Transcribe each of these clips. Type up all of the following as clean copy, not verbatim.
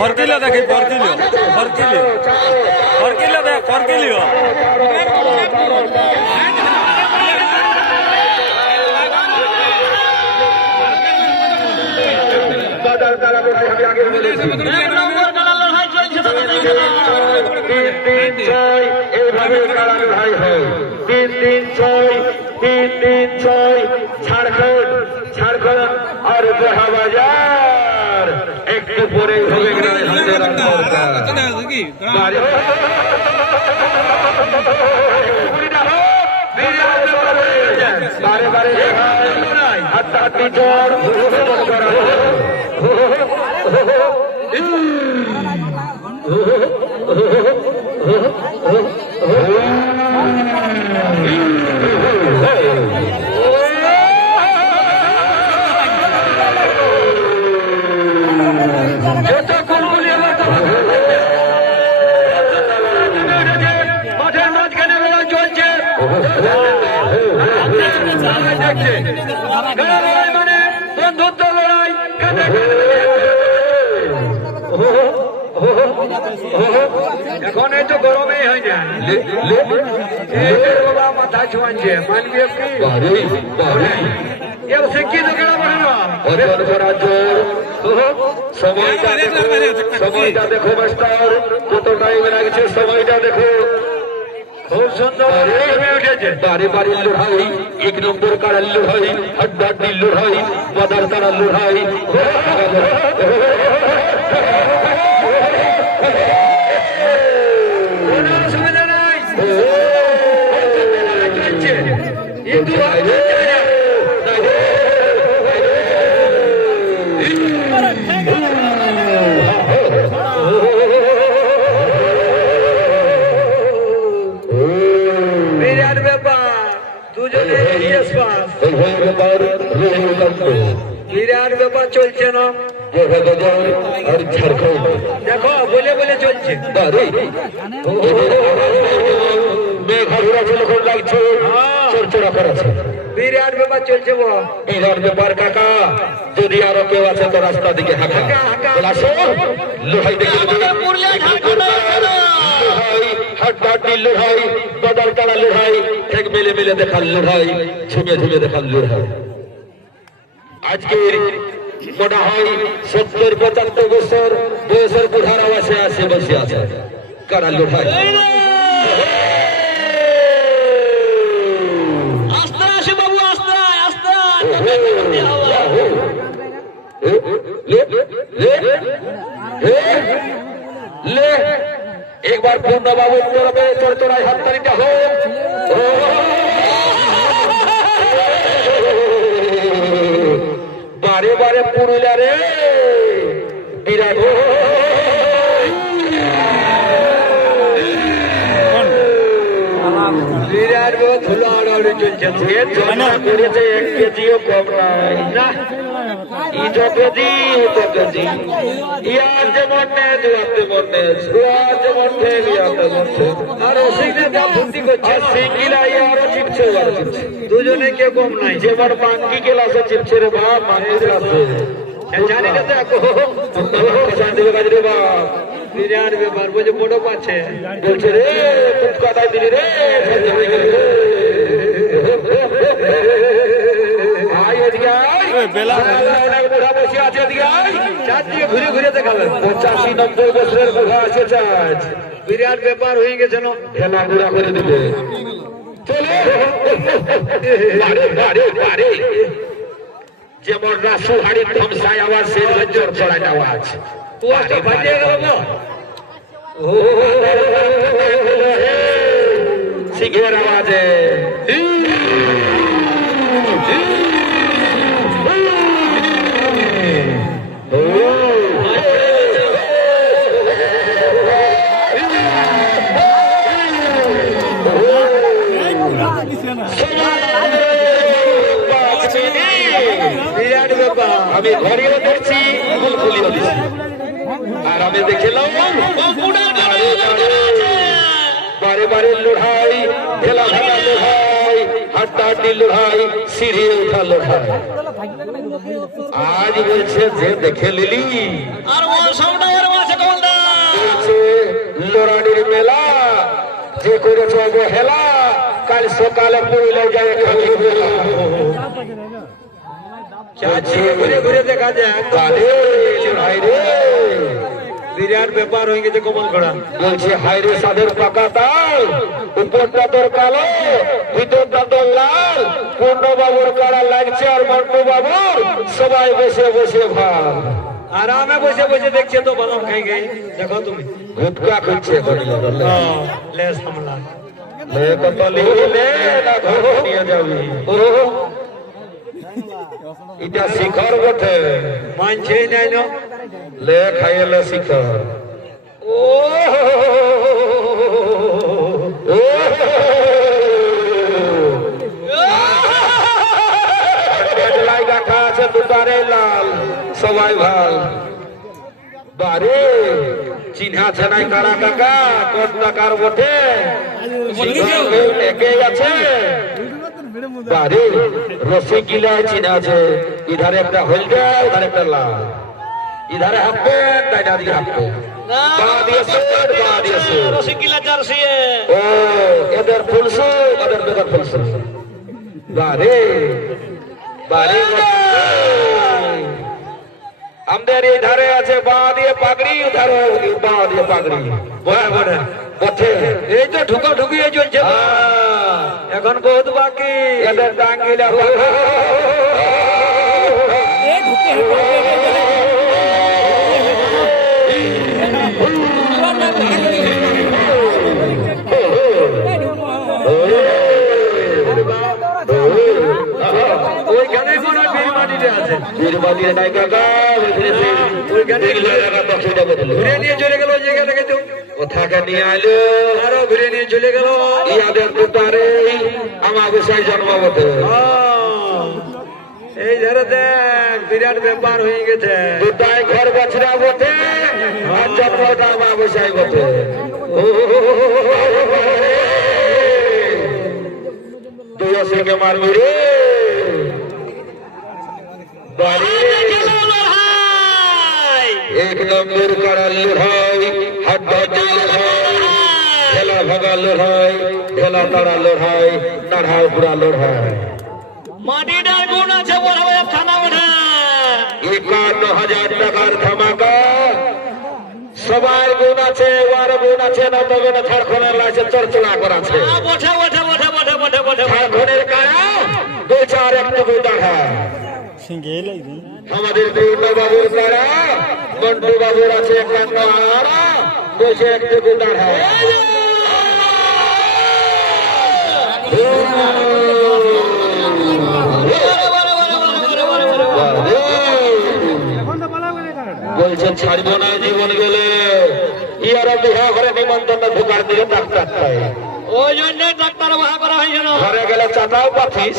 ফরকিলো দেখি ফরকিলো ফরকিলো ফরকিলো দেখ ফরকিলো ঝাড়খণ্ড ঝাড়খণ্ড আর বাজার একটু পরে হবে বারে বারে হাড্ডাহাড্ডি জ্বর মাঠের মাঝখানে বেলা চলছে লড়াই মানে বন্ধুত্ব লড়াই এখন এই তো গরমেই হয় না বাবা মাথা ছোঁয়াচ্ছে মানবি কি শিক্ষিত কেন সময়টা দেখো মাস্টার কত টাইম লাগছে সময়টা দেখো খুব সুন্দর উঠেছে বারে বারে লড়াই এক নম্বর কারার লড়াই হাড্ডাহাড্ডির লড়াই বাদার কারার লড়াই কোনো অসুবিধা নাই বিরাট ব্যাপার দুজনে বিরাট ব্যাপার চলছে না আর ঝাড়খণ্ড দেখো বলে বলে চলছে লাগছে চড়চড়া করেছে বিরাট ব্যাপার চলছে বিরাট ব্যাপার কাকা যদি আরো কেউ আছে তো রাস্তা দিকে হাঁকা লোহাই দেখে হাড্ডাহাড্ডি লড়াই বদল করা লড়াই এক মেলে মেলে দেখার লড়াই ঝুমে ঝুমে দেখার লড়াই আজকের মনে হয় 70-75 বছর বয়সের বুধার আওয়াজে আসে বসে আছে কারা লড়াই আস্তে আসে বাবু আস্তে আস্তে ले एक बार पूर्ण बाबू चढ़चढ़ाई हाथ तारीटा हो बारे बारे पुरुलिया रे विराट বিরাট ধুলা আড়াআড়ি চলছে করেছে 1 কেজিও কম নাই ই যতদি ততদি ইয়ার যেমন ইয়ার যেমন আর সিঙ্গিলা ফুটি করছে সিঙ্গিলা ইয়ারও চিপছে দুজনে কে কম নাই যেমন বাঙ্কি ক্লাসে চিপছে রে বাপ মানে ক্লাসে জানি না দেখো শান্তি বাজরে বাপ বিরাট ব্যাপার বুঝে বড় পাচ্ছে বলছে রে খুব কথাই দিলি রে ঘুরে ঘুরে দেখালেন 85-90 বছরের বুড়া আছে চাচ বিরাট ব্যাপার হয়ে গেছে না খেলা ঘুরা করে দিবে যেমন রাসু হাড়ির ধমসায় আওয়াজ সেই জোর চড়াই আওয়াজ তুয়াটা বাজে গেল সিংহের আওয়াজে আমি ঘরেও দেখছি ফুলফুলিও দিচ্ছি আর আমি দেখলাম বারে বারে লড়াই খেলা খেলা লড়াই হাড্ডাহাড্ডি লড়াই সিঁড়ি ওঠা লড়াই আজ বলছে যে দেখে নিলি আর ও সবটা বাড়ির মেলা যে করেছ অবহেলা কাল সকালে পড়লে যায় খালি বেলা ঘুরে ঘুরে দেখা যায় ভাই রে বিরাট ব্যাপার হয়ে গেছে কমল ঘোড়া বলছে হাইরে সাদের পাকা তাল উপরটা তোর কালো ভিতরটা তোর লাল পূর্ণবাবুর কারা লাগছে আর মন্টু বাবুর সবাই বসে বসে ভাব আরামে বসে বসে দেখছে তো বাদাম খাই গেই দেখো তুমি গুটকা খুঁজছে লে সামলা লে কতলি লে না ঘর নিয়ে যাবি এটা শিখর বটে মানছে নাই না লে খাইলে শিখর ও গাঠা আছে দুটারে লাল সবাই ভাল বারে চিহ্না ছানাই কারা কাকা কোট টাকার বটে একে আছে বারে রসগোল্লা চিহ্না আছে ইধারে একটা হলদে উধারে একটা লাল ইধারে হাফ প্যান্ট ডাইনা দিয়ে হাফ প্যান্ট রসগোল্লা জার্সি ও এদের ফুলসু এদের বেদর ফুলসু বারে বারে আমাদের ইধারে আছে বাঁ দিয়ে পাগড়ি উধারে বাঁ দিয়ে পাগড়ি বড় বড় বটে এই তো ঢুকা ঢুকিয়ে চলছে এখন বহুত বাকি এদের টাঙ্গিলা ওইখানে কোন বীরবাড়িতে আছে বীরবাড়ির নাই কাকা ওইখানে ঘুরে নিয়ে চলে গেল জায়গা থেকে তো ওথাকে নিয়ে আইলো আরো ঘুরে নিয়ে চলে গেল ইয়াদের দুটারে আমাবস্যায় জন্মাবতে এই ধরে দেখ বিরাট ব্যাপার হয়ে গেছে দুটাই ঘর বাছরা বটে আর জন্মটা আমাবস্যায় বটে তুই সঙ্গে মারবি রে এক নম্বর করার লড়াই হাড্ডা লড়াই ঠেলা ভাগা লড়াই ঠেলা তাড়া লড়াই নাড়া পুরা লড়াই মাটিটার গুণ আছে বড় থানা ওঠা 51,000 টাকার ধামাকা সবার গুণ আছে ওর গুণ আছে না তবে না ঝাড়খণ্ডের লাইসে চড়চড়া করাছে ঝাড়খণ্ডের কারা দু চার একটু দেখা আমাদের পূর্ণবাবুর কারা মন্টু বাবুর আছে একান্ন আড়া বসে একটু দাঁড়া বলছেন ছাড়বো না জীবন গেলে ইয়ারা বিহা ঘরে নিমন্ত্রণ ঢুকার দিলে ডাক্তার পায় ওই জন্য ডাক্তার বাহা করা হয় যেন ঘরে গেলে চাটাও পাঠিস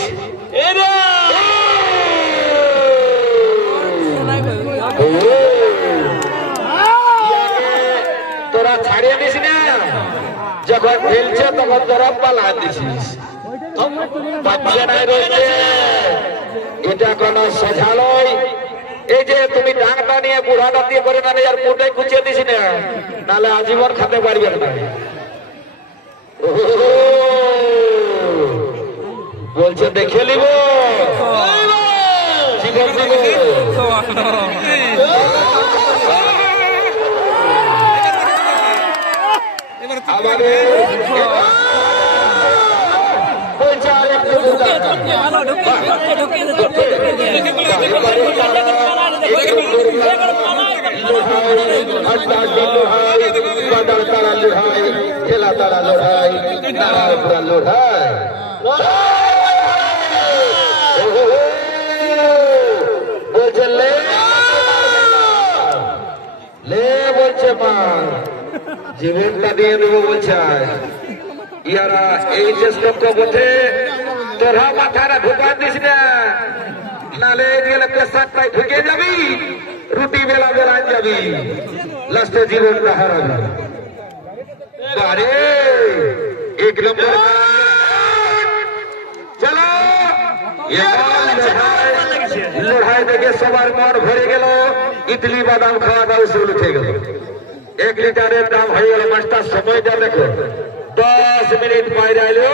তোরা ছাড়িয়ে দিস না যখন ফেলছে তখন তোরা পালা দিছিস বাচ্চা নাই রয়েছে এটা কোন সাজালয় এই যে তুমি ডাংটা নিয়ে বুড়াটা দিয়ে করে না আর মোটাই কুচিয়ে দিস না নাহলে আজীবন খেতে পারবেন না বলছে দেখে নিব জীবন দিব আমাদের তারা লড়াই খেলা তারা লড়াই পুরা লড়াই বলছে লে বলছে মা জীবনটা দিয়ে দেবো বলছে ইয়ারা এই চেষ্টা বলছে তোরা মাথাটা ঢুকান দিস না নালে গেলে পেশারটাই ঢুকে যাবি রুটি বেলা বেলায় যাবি লাস্টে জীবনটা হারাবি আরে এক নম্বর চলো লড়াই দেখে সবার মন ভরে গেল ইডলি বাদাম খাওয়া দাও শুরু উঠে গেল 1 লিটারের দাম হয়ে গেল মাস্টার সময়টা দেখো 10 মিনিট বাইরে আইলো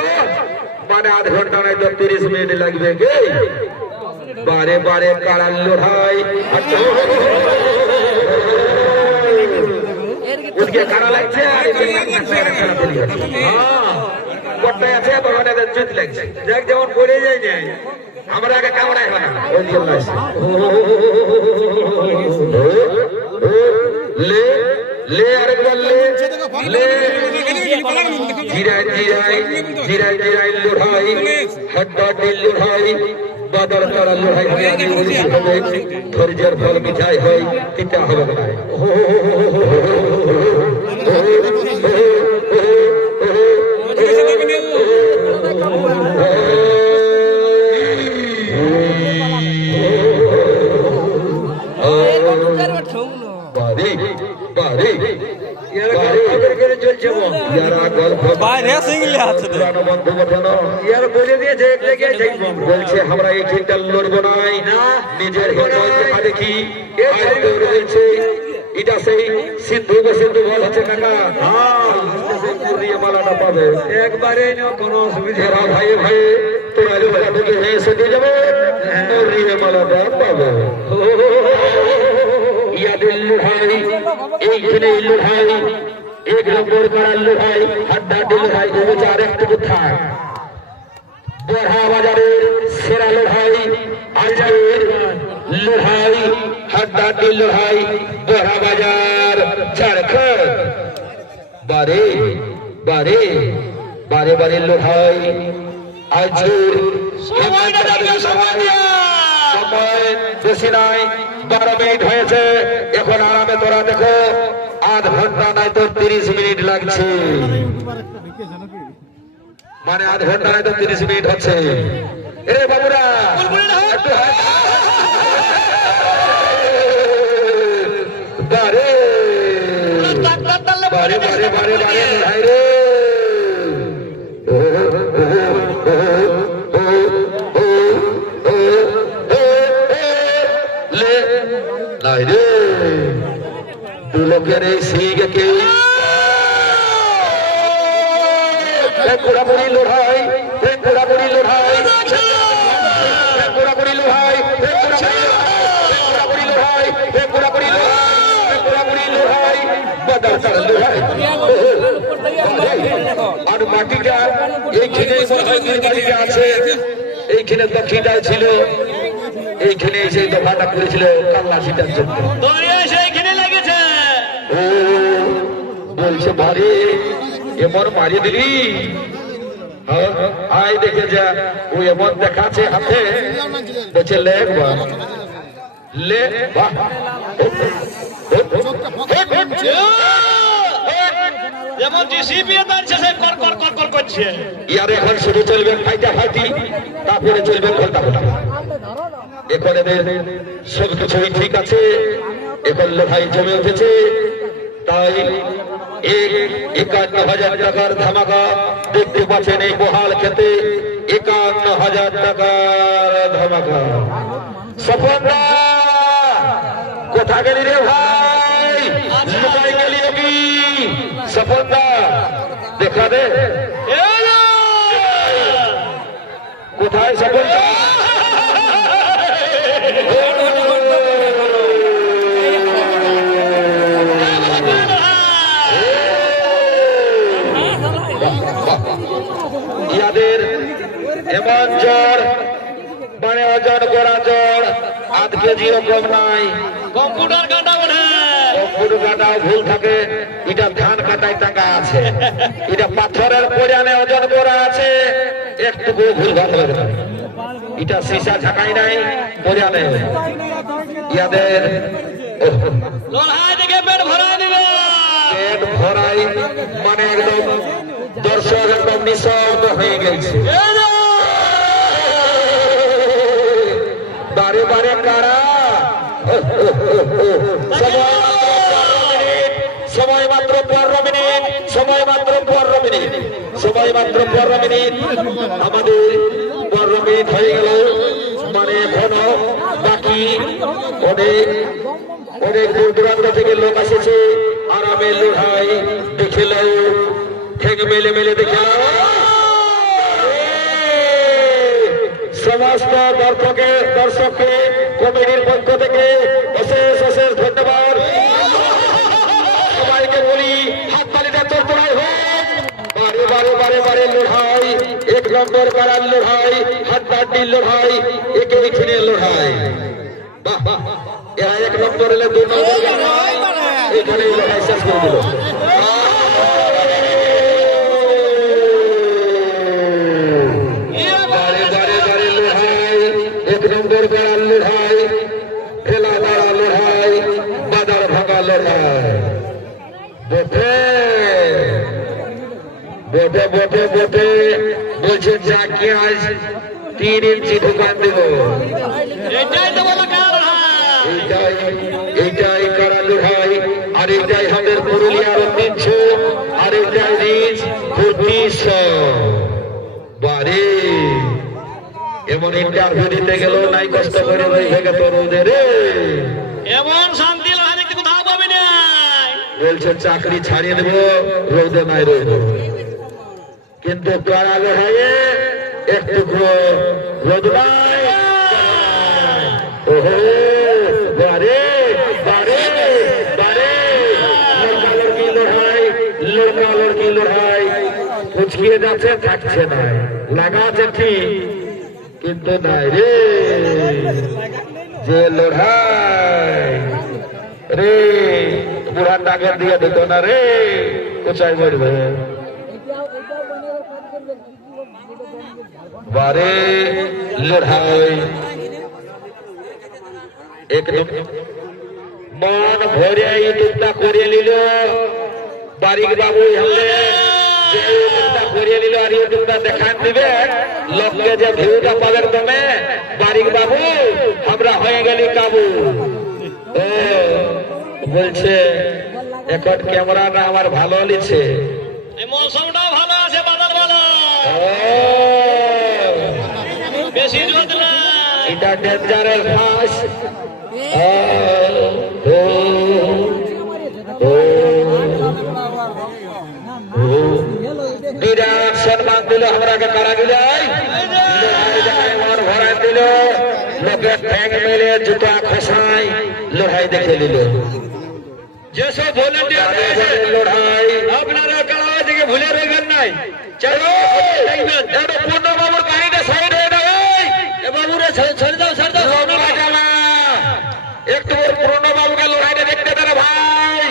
মানে আধ ঘন্টা নাই তো 30 মিনিট লাগবে কি বারে বারে কারার লড়াই উঠকে কারা লাগছে কটাই আছে বাগানে জুত লাগছে দেখ যেমন পড়ে যায় না আমরা আগে কামড়াই হয় না লে লে আরেকবার লে লে জিরাই জিরাই জিরাই জিরাই লড়াই হাড্ডাহাড্ডি লড়াই বাদর করা লড়াই হবে ধৈর্যের ফল মিঠাই হয় তিতা হবে না বলছে আমরা এই খেলটা লড়বো নাই নিজের দেখি এটা সেই সিদ্ধু সিদ্ধু বল হচ্ছে কাকা মালাটা পাবে একবারে কোনো অসুবিধা ভাই ভাই তোরা এসে দিয়ে যাবে মালাটা পাবে ইয়াদের লুহাই এইখানে লুহাই 1 নম্বর করার লুহাই হাড্ডাহাড্ডি লুহাই আর একটু থাক বড়া বাজারের সেরা লুহাই আজকের লুহাই হাড্ডাহাড্ডি লুহাই বড়া বাজার ঝাড়খণ্ড বারে বারে বারে বারে লুহাই আজকের সময় বেশি নাই 12 মিনিট হয়েছে এখন আরামে তোরা দেখো আধ ঘন্টা নাই তো 30 মিনিট লাগছে মানে আধ ঘন্টা নাই তো 30 মিনিট হচ্ছে এ বাবুরা বারে বারে বারে বারে বারে লড়াই রে লোকের এই সিংকে পুরাপুরি লড়াই পুরাপুরি লড়াই পুরাপুরি লড়াই পুরাপুরি লড়াই পুরাপুরি পুরাপুরি লড়াই বাদার লড়াই আর মাটিটা এইখানে আছে এইখানে দক্ষিণায় ছিল এইখানে সেই দফাটা করেছিল কাল্লা সিটার জন্য বলছে ভারে এমন মারি দিলি আয় দেখে যা ও এমন দেখাচ্ছে হাতে বলছে লে লে ইয়ার এখন শুরু চলবে ফাইটা ফাইটি তারপরে চলবে ঘন্টা ঘন্টা এখন এদের সব কিছুই ঠিক আছে এখন লড়াই জমে উঠেছে তাই 51,000 টাকার ধামাকা দেখতে পাচ্ছেন এই বহাল খেতে 51,000 টাকার ধামাকা সফলতা কোথা গেলি রে ভাই লুকাই গেলি নাকি সফলতা দেখা দে কোথায় সফলতা ইয়াদের এমন জ্বর মানে ওজন করা জ্বর 8 কেজিও কম নাই কম্পিউটার কাটা বলে কম্পিউটার কাটা ভুল থাকে এটা ধান কাটায় টাকা আছে এটা পাথরের পরিমাণে ওজন করা আছে একটুকু ভুল ভাত হবে না এটা সীসা ঝাঁকাই নাই পরিমাণে ইয়াদের লড়াই দেখে পেট ভরাই দিবে পেট ভরাই মানে একদম দর্শক একদম নিঃশব্দ হয়ে গেছে বারে বারে কারা সময় মাত্র 15 মিনিট সময় মাত্র 15 মিনিট সময় মাত্র 15 মিনিট আমাদের 15 মিনিট হয়ে গেল মানে এখনো বাকি অনেক অনেক দূর দূরান্ত থেকে লোক এসেছে আর নামে লড়াই দেখিল ঠেক মেলে মেলে দেখিল সমস্ত দর্শককে কমিটির পক্ষ থেকে অশেষ অশেষ ধন্যবাদ সবাইকে বলি হাত তালিটা চর্চনায় হোক বারে বারে বারে বারে লড়াই এক নম্বর পাড়ার লড়াই হাত পাটির লড়াই একে এখানে লড়াই বাহ বাহ এরা এক নম্বর এলে 2 নম্বর এখানে লড়াই শেষ করে দিল বারে বারে বারে লড়াই এক নম্বর পাড়ার লড়াই ঠেলা মারা লড়াই বাজার ভাঙা লড়াই বটে বটে বটে বটে বলছে যাকে আজ 3 ইঞ্চি দোকান দেব এইটাই করা লড়াই আর এইটাই আমাদের পুরুলিয়ার ঐতিহ্য আর এইটাই রিচ 2500 বারে এমন ইন্টারভিউ দিতে গেল নাই কষ্ট করে রই ভেগে তোর ওদের এমন শান্তি লড়াই দেখতে কোথাও পাবি না বলছে চাকরি ছাড়িয়ে দেবো রোদে নাই রইব কিন্তু কারা লড়াইয়ে একটু রোদ নাই ওহো বারে বারে বারে লড়কা লড়কি লড়াই কুচকিয়ে যাচ্ছে থাকছে না লাগাচ্ছে ঠিক কিন্তু নাই রে যে লড়াই রে বুড়া ডাকের দিয়ে দিত না রে কোথায় মরবে বারে লড়াই এক মন ভরে ইউটিউবটা করে নিল বারিক বাবু হলে যে ইউটিউবটা করে নিল আর ইউটিউবটা দেখান দিবে লোককে যে ভিউটা পাবেন তুমি বারিক বাবু আমরা হয়ে গেলি কাবু ও বলছে এখন ক্যামেরাটা আমার ভালো লিছে এই মৌসুমটাও ভালো আছে বাদল ভালো ও বেশি রোদ না এটা ডেঞ্জারের ফাঁস বিরাট সম্মান দিল আমরাকে কারা গিলাই মন ভরাই দিল লোকের ঠ্যাং মেলে জুতা খসাই লড়াই দেখে নিল যেসব ভলেন্টিয়ার লড়াই আপনারা কারা দিকে ভুলে রইবেন নাই চলো দেখবেন এটা পূর্ণবাবুর কাহিনীটা সাইড হয়ে যাবে বাবুরে ছেড়ে দাও একটু পূর্ণবাবুকে লড়াইটা দেখতে দাও ভাই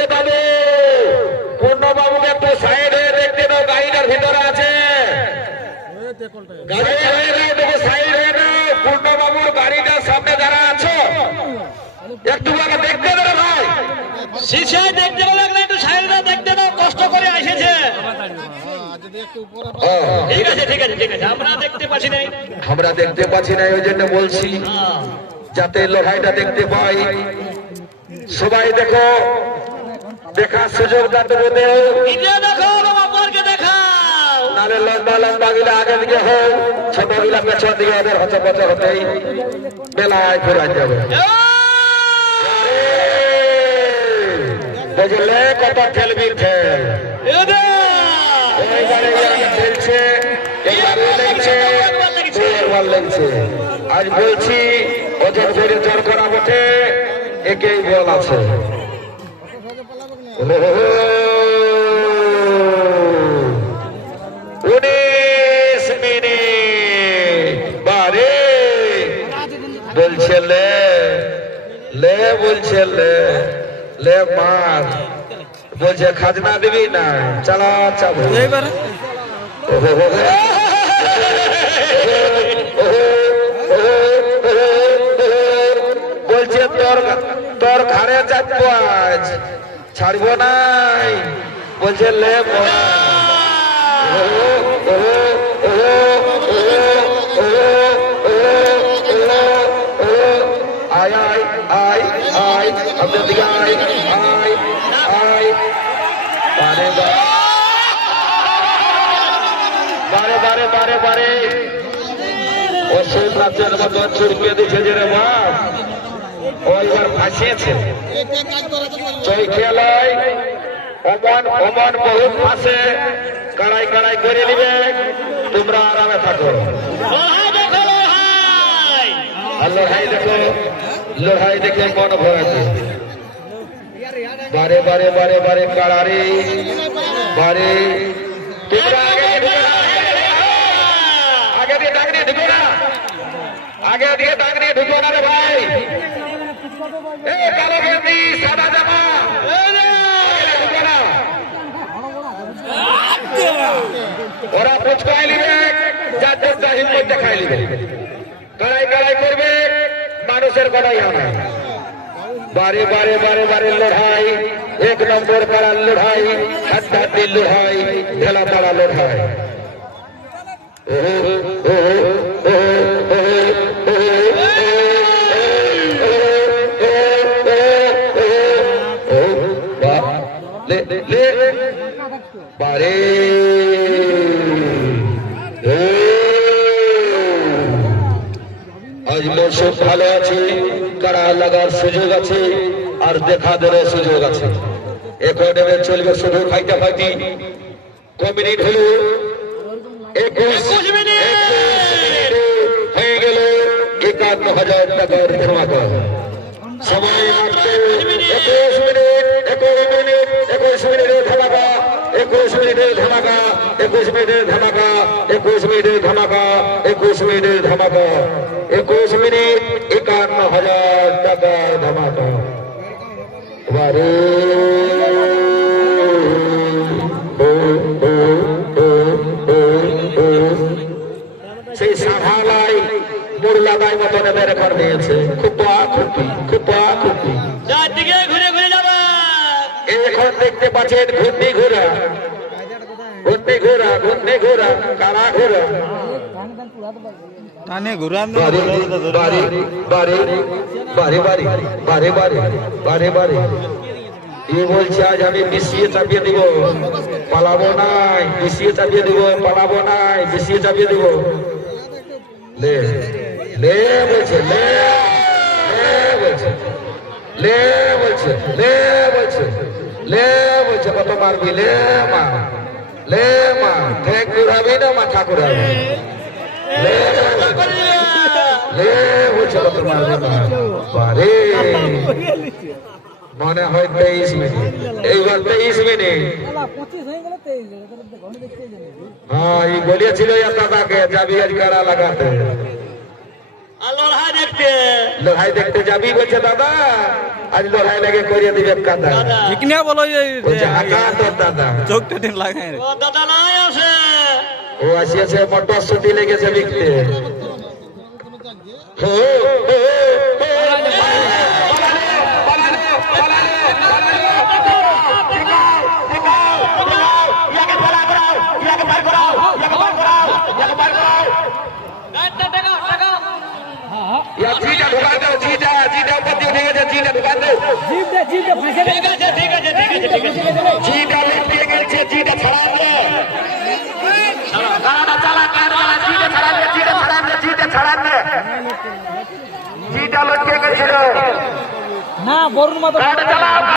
এ বাবু পূর্ণবাবুকে একটু সাইড হয়ে দেখতে দাও গাড়িটার ভিতরে আছে সাইড হয়ে দাও পূর্ণবাবুর গাড়িটার সামনে যারা আছো একটু দেখতে দাও ভাই শিশায় দেখতে লাগলে একটু সাইডে দেখতে দাও কষ্ট করে এসেছে ঠিক আছে ঠিক আছে ঠিক আছে আমরা দেখতে পাচ্ছি নাই ওই জন্য বলছি যাতে লড়াইটা দেখতে পাই সবাই দেখো দেখার সুযোগটা দেবো দেখো বাবাকে দেখাও নাহলে লম্বা লম্বা গিলা আগে দিকে হোক ছোট গিলা পেছন দিকে ওদের হচ্ছে বছর হতেই বেলায় ঘুরাই যাবে বুঝলে কত খেলবি খেল খেলছে আজ বলছি ওজন করে জোর করা বটে একেই বল আছে 19 মিনিট বারে বলছে লে বলছে লে মার বলছে খাজনা দিবি না চালা চাবো বলছে তোর ঘরে যাবো আজ ছাড়বো নাই বলছে লে আয় আয় আয় আয় আমাদের দিকে আয় আয় আয় বারে বারে বারে বারে বারে ও সেই রাজ্যের মতন চুরকে দিচ্ছে যে রে বাপ ও এবার ফাঁসিয়েছে চৈ খেলায় অমন অমন বহুত আছে কাড়াই কাড়াই করে নিবে তোমরা আরামে থাকো লড়াই দেখো লড়াই আর লড়াই দেখে মন ভরেছে বারে বারে বারে বারে কাড়ারে বারে তোমরা আগে দিয়ে ডাক নিয়ে ঢুকো না আগে দিয়ে ডাক নিয়ে ঢুকো না রে ভাই এ কালো গেঞ্জি সাদা জামা ঢুকো না ওরা পুচকাই নিবে যার যার হিম্মত দেখাই নিবে কাড়াই কাড়াই করবে মানুষের কথাই হবে বারে বারে বারে বারে লড়াই এক নম্বর পাড়ার লড়াই হাড্ডাহাড্ডির লড়াই ঢেলা পাড়া লড়াই বারে আজ মৌসুম ভালো আছে কাড়া লাগার সুযোগ আছে আর দেখা দেওয়ার সুযোগ আছে এখন এবার চলবে শুধু ফাইটা ফাইটি ক মিনিট হলো 21 মিনিট হয়ে গেল 51,000 টাকার ধামাকা সময় মাত্র 21 মিনিটের ধামাকা 21 মিনিটের ধামাকা 21 মিনিটের ধামাকা 21 মিনিটের ধামাকা 21 মিনিটের ধামাকা 21 মিনিট 51,000 টাকার ধামাকা বারে সেই সাভালাই মুরলাদাই মতন এদের রেকর্ড দিয়েছে খুপা খুপি চারদিকে ঘুরে ঘুরে যাবা এখন দেখতে পাচ্ছেন ঘূর্ণি ঘোরা কারা ঘোরা টানে ঘুরান বারে বারে বারে বারে বারে বারে বারে বারে এ বলছে আজ আমি বিশিয়ে চাপিয়ে দিব পালাবো নাই বিশিয়ে চাপিয়ে দিব পালাবো নাই বিশিয়ে চাপিয়ে দিব লে লে বলছে বলছে কত মারবি লে মা ঠেক ঘুরাবি না মাথা ঘুরাবি লে বলছে কত মারবি না বারে মনে হয় 23 মিনিট এইবার 23 মিনিট হ্যাঁ এই বলিয়েছিল দাদাকে যাবি আজ কাড়া লাগাতে আর লড়াই দেখতে যাবি বলছে দাদা আজ লড়াই লেগে করিয়ে দিবে কাদা ঠিক না বলো বলছে আকা তোর দাদা চোখটা দিন লাগাই ও দাদা নাই আছে ও আসিয়াছে মটরশুটি লেগেছে বিকতে না বরুণ মাতা